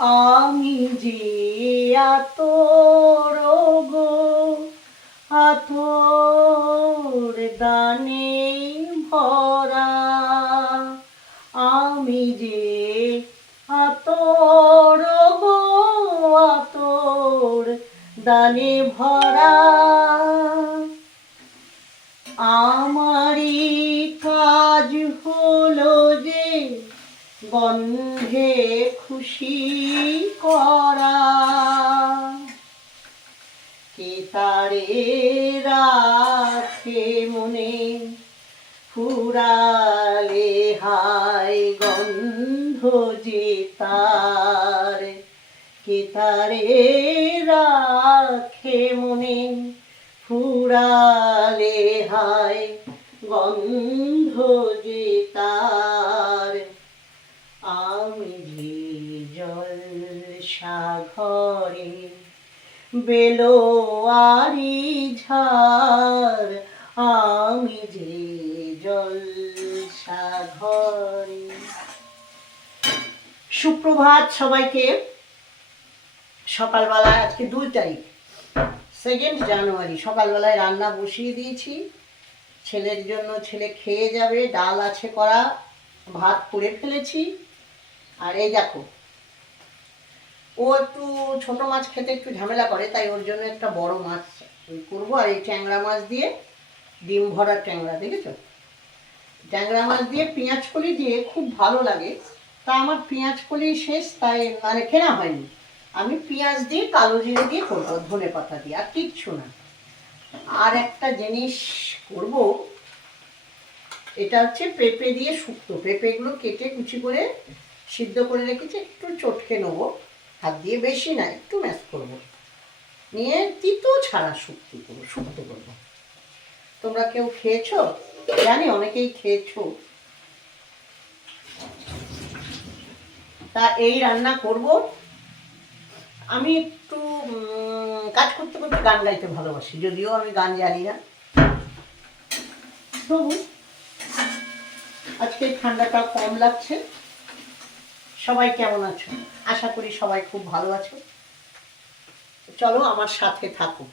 আমি যে আতর গো আতর দানে ভরা, আমি যে আতর গো আতর দানে ভরা, আমারই কাজ হলো যে গন্ধে খুশি করা, কে তারে রাখে মনে ফুরালে হায় গন্ধ যে তার, কে তারে রাখে মনে ফুরালে হায় গন্ধ যে তার, আমি যে জলসা ঘরে বেলোয়ারি ঝাড়, আমি যে জলসা ঘরে। সুপ্রভাত সবাইকে। সকালবেলায় আজকে 2 তারিখ 2 জানুয়ারি, সকালবেলায় রান্না বসিয়ে দিয়েছি ছেলের জন্য। ছেলে খেয়ে যাবে, ডাল আছে করা, ভাত করে ফেলেছি। আর এই দেখো, ও একটু ছোট মাছ খেতে একটু ঝামেলা করে, তাই ওর জন্য একটা বড় মাছ করবো। আর এই ট্যাংরা মাছ দিয়ে, ডিম ভরা ট্যাংরা, দেখেছো? ট্যাংরা মাছ দিয়ে পেঁয়াজ কলি দিয়ে খুব ভালো লাগে। তা আমার পেঁয়াজ কলি শেষ, তাই মানে কেনা হয়নি। আমি পেঁয়াজ দিয়ে কালো জিরে দিয়ে করবো, ধনে পাতা দিয়ে, আর কিচ্ছু না। আর একটা জিনিস করব, এটা হচ্ছে পেঁপে দিয়ে শুক্তো। পেঁপেগুলো কেটে কুচি করে সিদ্ধ করে রেখেছি, একটু চটকে নেবো হাত দিয়ে, বেশি না, একটু ম্যাশ করবো, নিয়ে তিতো ছাড়া শুক্তো করবো। তোমরা কেউ খেয়েছো? জানি অনেকেই খেয়েছো। তা এই রান্না করব। আমি একটু কাজ করতে করতে গান গাইতে ভালোবাসি, যদিও আমি গান জানি না, তবু আজকে ঠান্ডাটা কম লাগছে। সবাই কেমন আছো? আশা করি সবাই খুব ভালো আছো। চলো আমার সাথে থাকো।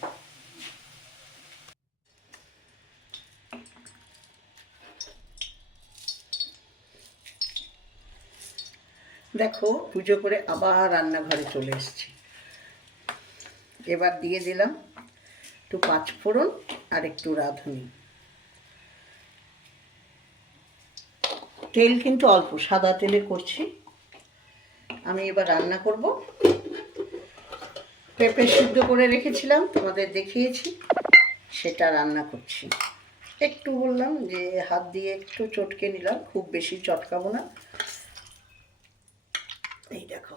দেখো, পুজো করে আবার রান্নাঘরে চলে এসেছি। এবার দিয়ে দিলাম একটু 5 ফোড়ন আর একটু রাঁধুনি। তেল কিন্তু অল্প, সাদা তেলে করছি। আমি এবার রান্না করব। পেঁপে সিদ্ধ করে রেখেছিলাম, তোমাদের দেখিয়েছি, সেটা রান্না করছি। একটু বললাম যে হাত দিয়ে একটু চটকে নিলাম, খুব বেশি চটকাবো না। এই দেখো,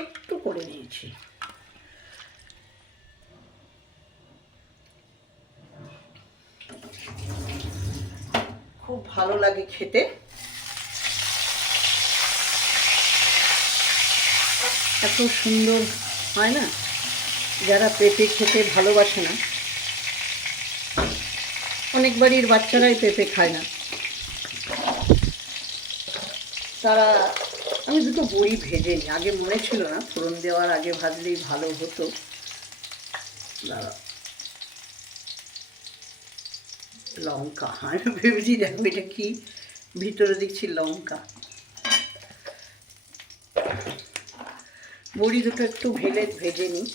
একটু করে নিয়েছি। খুব ভালো লাগে খেতে। এত সুন্দর হয় না? যারা পেঁপে খেতে ভালোবাসে না, অনেক বাড়ির বাচ্চারাই পেঁপে খায় না, তারা, আমি দুটো বড়ি ভেজে নিই। আগে মনে ছিল না, ফোড়ন দেওয়ার আগে ভাজলেই ভালো হতো। লঙ্কা, আমি ভেবেছি দেখো এটা কি, ভিতরে দেখছি লঙ্কা। বড়ি দুটো একটু ভেজে নিই।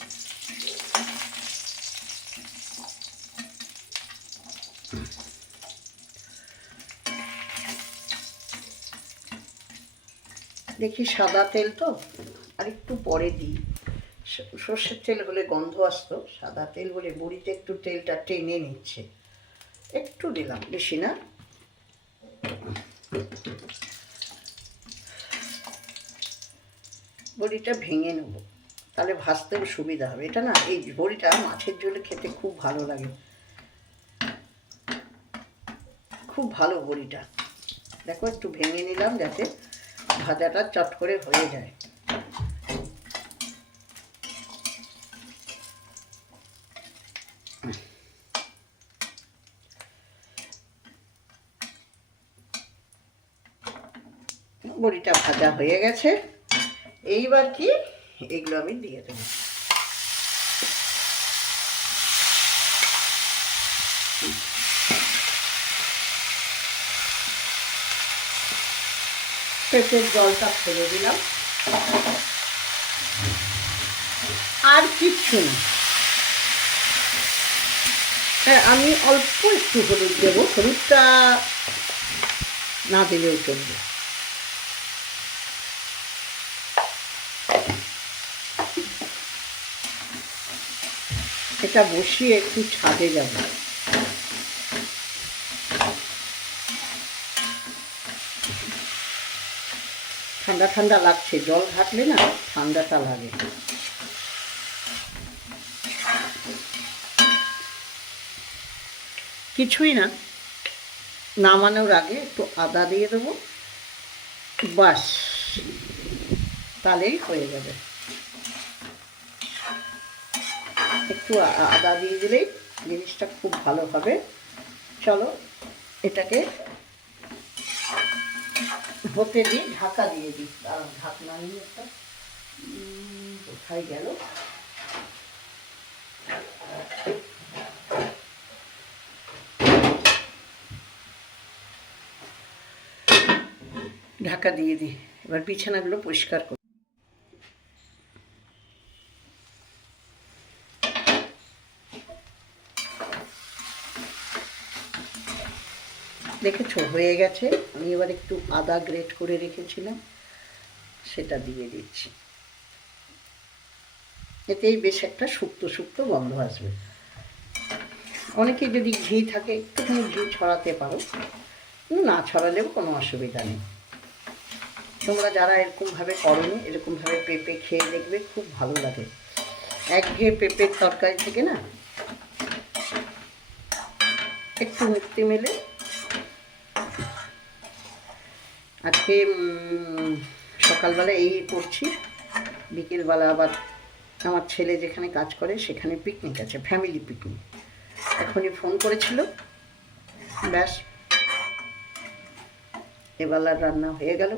দেখি সাদা তেল তো, আর একটু পরে দিই। সর্ষের তেল হলে গন্ধ আসতো, সাদা তেল বলে বড়িতে একটু তেলটা টেনে নিচ্ছে। একটু দিলাম, বেশি না। বড়িটা ভেঙে নেব, তাহলে ভাজতেও সুবিধা হবে। এটা না, এই বড়িটা মাছের ঝোলে খেতে খুব ভালো লাগে, খুব ভালো বড়িটা। দেখো একটু ভেঙে নিলাম যাতে ভাজাটা চট করে হয়ে যায়। বড়িটা ভাজা হয়ে গেছে। এইবার কি এগুলো আমি দিয়ে দেবো। পেঁপের জলটা ফেলে দিলাম, আর কিচ্ছু না। হ্যাঁ, আমি অল্প একটু হলুদ দেবো, হলুদটা না দিলেও চলবে। এটা বসিয়ে একটু ছাদে যাব। ঠান্ডা ঠান্ডা লাগছে, জল ঘাটলে না ঠান্ডাটা লাগে। কিছুই না, নামানোর আগে একটু আদা দিয়ে দেবো, বাস তাহলেই হয়ে যাবে। একটু আদা দিয়ে দিলেই জিনিসটা খুব ভালো হবে। চলো এটাকে হতে দিই, ঢাকা দিয়ে দিই। কারণ ঢাকনা নিয়ে একটা কোথায় গেল, ঢাকা দিয়ে দিই। এবার বিছানাগুলো পরিষ্কার করি। দেখেছো হয়ে গেছে। আমি এবার একটু আদা গ্রেট করে রেখেছিলাম, সেটা দিয়ে দিচ্ছি। এতেই বেশ একটা শুক্তো শুক্তো গন্ধ আসবে। অনেকে যদি ঘি থাকে একটুখানি ঘি ছড়াতে পারো, না ছড়ালেও কোনো অসুবিধা নেই। তোমরা যারা এরকমভাবে করোনি, এরকমভাবে পেঁপে খেয়ে দেখবে, খুব ভালো লাগে। একঘেয়ে পেঁপের তরকারি থেকে না একটু মুক্তি মেলে। আজকে সকালবেলা এই করছি, বিকেলবেলা আবার আমার ছেলে যেখানে কাজ করে সেখানে পিকনিক আছে, ফ্যামিলি পিকনিক। এখনই ফোন করেছিল, ব্যাস এবেলার রান্না হয়ে গেল।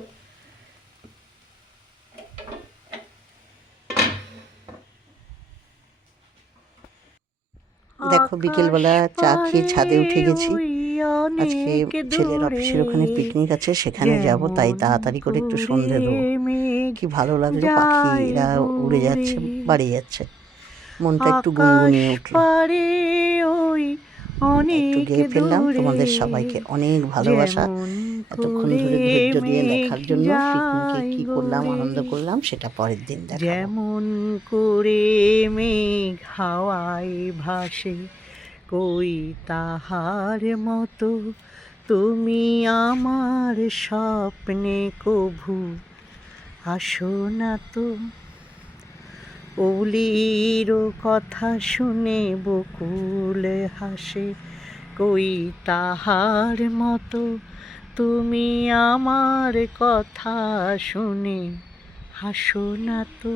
দেখো বিকেলবেলা চা খেয়ে ছাদে উঠে গেছি। আজকে ছেলের অফিসের ওখানে পিকনিক আছে, সেখানে যাব, তাই তাড়াতাড়ি করে একটু সন্ধে দেবো। কি ভালো লাগলো, পাখিরা উড়ে যাচ্ছে, বাড়ি যাচ্ছে, মনটা একটু গুনগুনিয়ে উঠল। একটু গেয়ে ফেললাম। তোমাদের সবাইকে অনেক ভালোবাসা, এতক্ষণ ধরে ধৈর্য দিয়ে দেখার জন্য। পিকনিকে কি করলাম, আনন্দ করলাম, সেটা পরের দিন দেখাবো। যেমন করে মেঘ হাওয়ায় ভাসে, কই তাহার মতো তুমি আমার স্বপ্নে কভু আসো না তো। অলির কথা শুনে বকুল হাসে, কই তাহার মতো তুমি আমার কথা শুনে হাসো না তো।